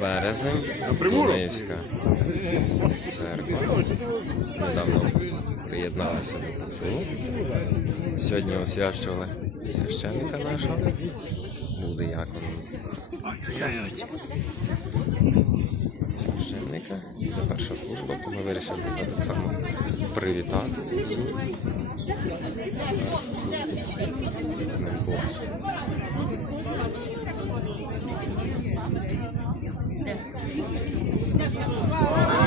Березень, Дунаївська церква. Недавно приєдналася до ПЦУ. Сьогодні освячували священника нашого. Був дияконом священника. Це перша служба, то ми вирішили його так само привітати. З ним був.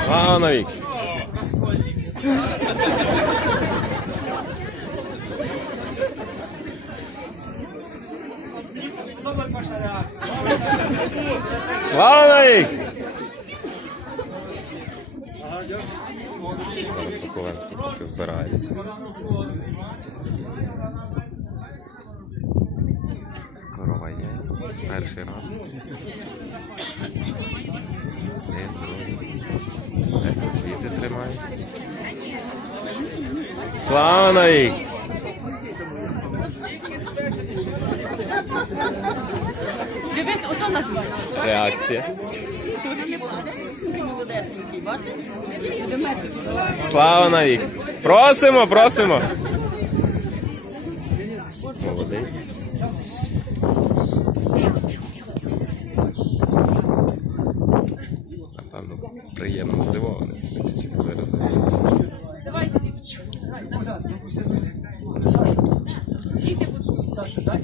Слава навіки! Слава! Зараз поки збирається. Корова є. Перший раз. Один, другий. Дехто квіти тримає. Слава навік! Дивись, ото наш Реакція. Слава навік! Просимо, просимо! Молодий. Напевно, приємно здивований. зараз. Давайте, дітки. Діти почують. Саша, дай.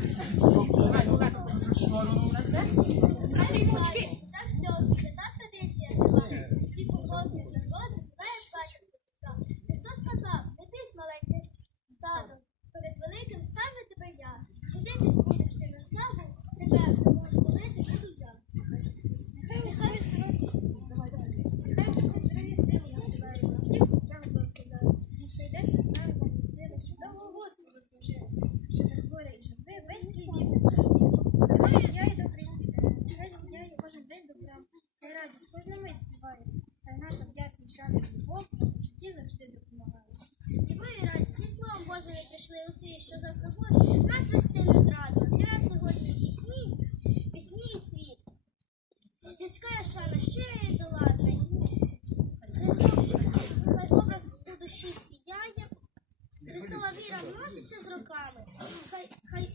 Великим стану тебе я. Ходити будеш ти на славу, тебе благословити буду я. Нехай висові здорові, нехай висові здорові сили насилають, на всіх путях благословляють. Нехай йде з нами вам сили, щоб довго Господу служили, щоб нас воля, щоб ви весь свій вік не прожили. Хай сіяє добрий день, хай сіяє кожен день добра, хай радість кожна мить співає, хай наша вдячність шана і любов в житті завжди допомагає. Любові і радість, і словом Боже, ви прийшли усі, що за собою, нас вести не зрадно. Для вас сьогодні пісні, пісні і цвіт. Людська шана щира і доладна. Христос, хай образ у душі сіяє, Христова віра з роками. Хай, хай,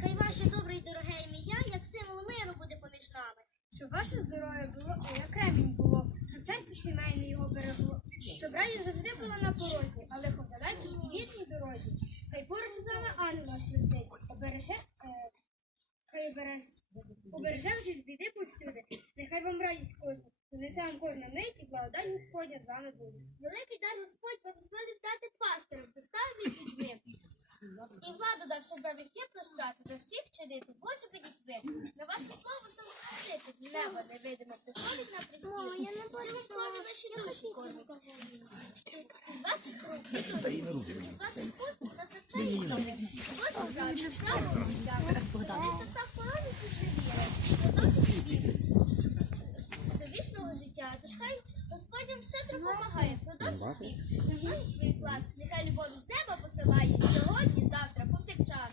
хай, ваше добре і дороге ім'я, як символ миру буде поміж нами. Щоб ваше здоров'я було, як кремінь було, щоб серце сімейне його берегло, щоб радість завжди була на порозі, але по далекій і вірній дорозі. Хай поруч з вами ангел ваш летить, обереже, е, хай обереж, обереже від біди повсюди. Нехай вам радість кожна, донесе вам кожна мить і благодать Господня з вами буде. Великий дар Господь благословив дати пастирам, поставив від людьми. І владу дав, щоб нам гріхи прощати, за всіх чинити Божими дітьми. На ваше слово сам спасити, з неба невидимо приходить на престіж. Цілу крові наші душі кормить. Із ваших рук і ідуть, із ваших уст назначає добрість. Боже вражі, право життя. Вони часа хоронить і звіри, продовжить до вічного життя. Тож хай Господь вам щедро допомагає, продовжить вік. Примножить свій вклад. Нехай любов з неба посилає сьогодні, завтра, повсякчас.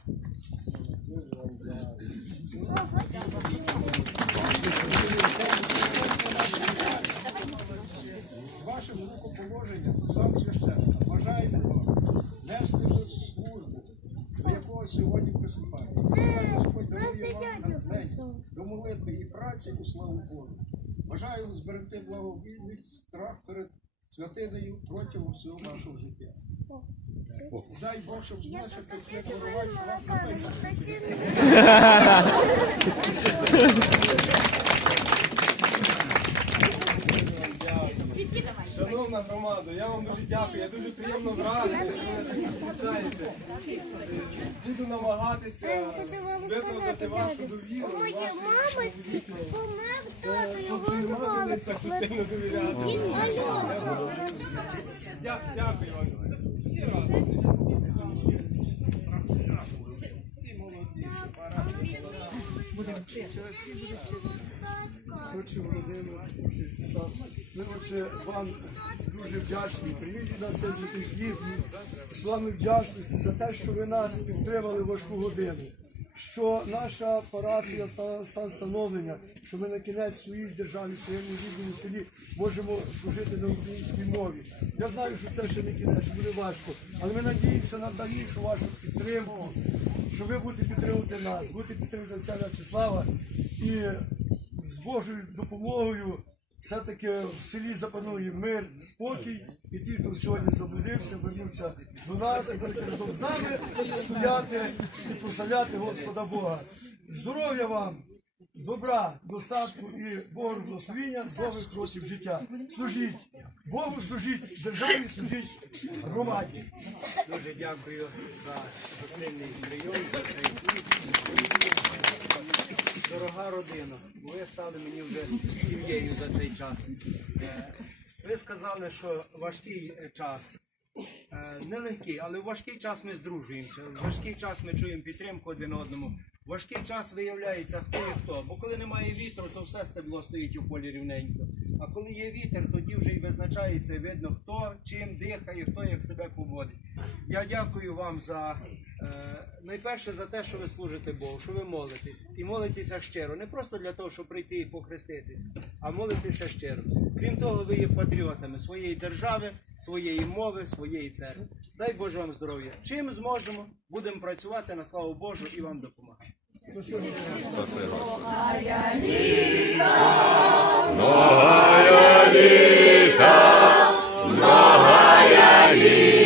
Вашим рукоположенням сам священник бажаємо вам нести службу, до якого сьогодні приступаєте. Нехай До молитви і праці у славу Божу. Бажаю зберегти благовільність, страх перед святиною протягом всього нашого життя. Дай Бог, щоб наше таке дарування вас на. Шановна громада, я вам дуже дякую. Я дуже приємно вражений, що ви так зустрічаєте. Буду намагатися виправдати вашу довіру. Моя мама помер тато, його звали. так сильно довіряти. Альо. Дякую вам. Всі разом. Всі молоді. Пора. Татко. Отче Володимир. Ми, отче, вам дуже вдячні. Прийміть нас цей святий хліб. Славну вдячності за те, що ви нас підтримали в важку годину. Що наша парафія стала стан становлення, що ми на кінець своїй державі, своєму рідному селі можемо служити на українській мові. Я знаю, що це ще не кінець, буде важко, але ми надіємося на дальнішу вашу підтримку, що ви будете підтримувати нас, будете підтримувати отця В'ячеслава і з Божою допомогою все-таки в селі запанує мир, спокій, і ті, хто сьогодні заблудився, вернуться до нас і будуть з нами стояти і прославляти Господа Бога. Здоров'я вам! Добра, достатку і Богу благословіння довгих років життя. Служіть Богу, служіть державі, служіть громаді. Дуже дякую за гостинний прийом, за цей Дорога родина, ви стали мені вже сім'єю за цей час. Е, Ви сказали, що важкий е, час. Е, Нелегкий, але в важкий час ми здружуємося. В важкий час ми чуємо підтримку один одному. Важкий час виявляється, хто і хто. Бо коли немає вітру, то все стебло стоїть у полі рівненько. А коли є вітер, тоді вже і визначається видно, хто чим дихає, хто як себе поводить. Я дякую вам за е, найперше за те, що ви служите Богу, що ви молитесь. І молитеся щиро. Не просто для того, щоб прийти і похреститися, а молитеся щиро. Крім того, ви є патріотами своєї держави, своєї мови, своєї церкви. Дай Боже вам здоров'я. Чим зможемо, будемо працювати на славу Божу і вам допомагати. Спасибо. Чесний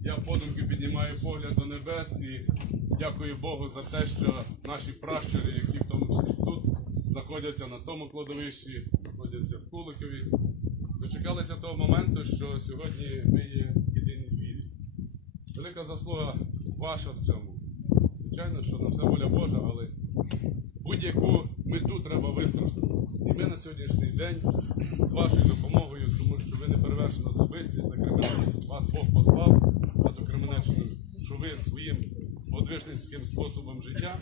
Я подумки піднімаю погляд до небес і дякую Богу за те, що наші пращури, які в тому числі тут знаходяться на тому кладовищі, знаходяться в Куликові, дочекалися того моменту, що сьогодні ми є єдині в вірі. Велика заслуга ваша в цьому. Звичайно, що на все воля Божа, але будь-яку мету треба вистраждати. І ми на сьогоднішній день з вашою допомогою, тому що ви не перевершена особистість на Кременеччину, вас Бог послав на що ви своїм подвижницьким способом життя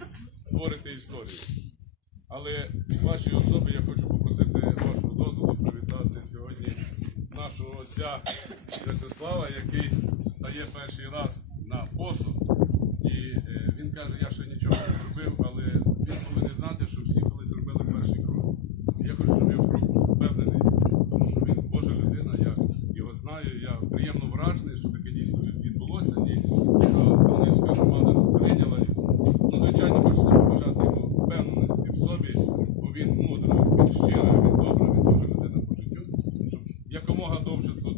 творите історію. Але в вашій особі я хочу попросити вашого дозволу привітати сьогодні нашого отця В'ячеслава, який стає перший раз на посуд. І е, він каже, я ще нічого не зробив, але він повинен знати, що всі колись робили перший крок. І я хочу, щоб я крок впевнений, тому що він Божа людина, я його знаю, я приємно вражений, що таке дійсно відбулося, і що Калинівська громада сприйняла його. Ну, звичайно, хочеться побажати йому впевненості в собі, бо він мудрий, він щирий, він добрий, він дуже людина по життю, щоб якомога довше тут,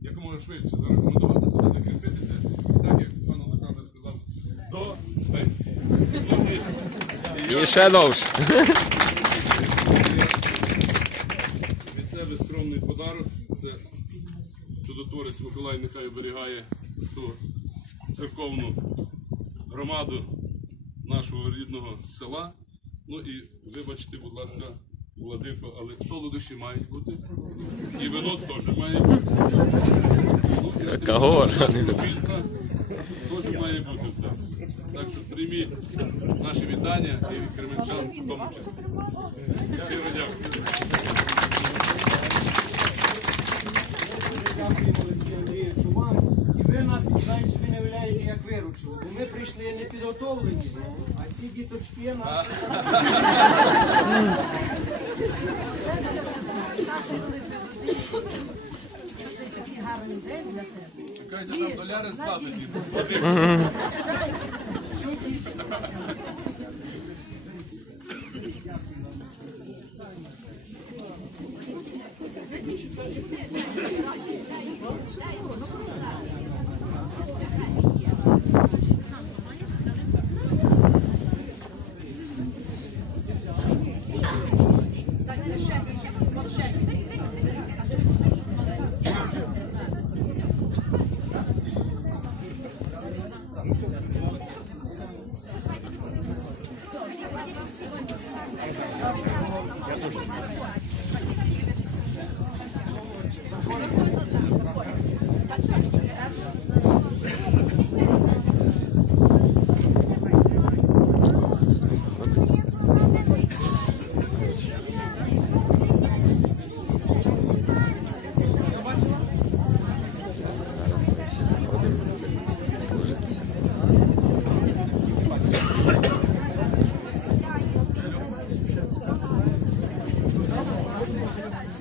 якомога швидше зарекомендувати себе, закріпитися, так як пан Олександр сказав, до пенсії. Ну, і- ще довше. від себе скромний подарок. Це чудотворець Миколай нехай оберігає ту церковну громаду нашого рідного села. Ну і вибачте, будь ласка, Владико, але солодощі мають бути. І вино теж має бути. Ну, і пісня теж має бути це. Так що прийміть наші вітання і від кременчан в тому числі. Щиро дякую. Дякуємо Олексію Андрійовичу вам. І ви нас навіть собі не виявляєте, як виручили. Бо ми прийшли не підготовлені, а ці діточки нас. Чекайте, там доляри складені. Дякую вам.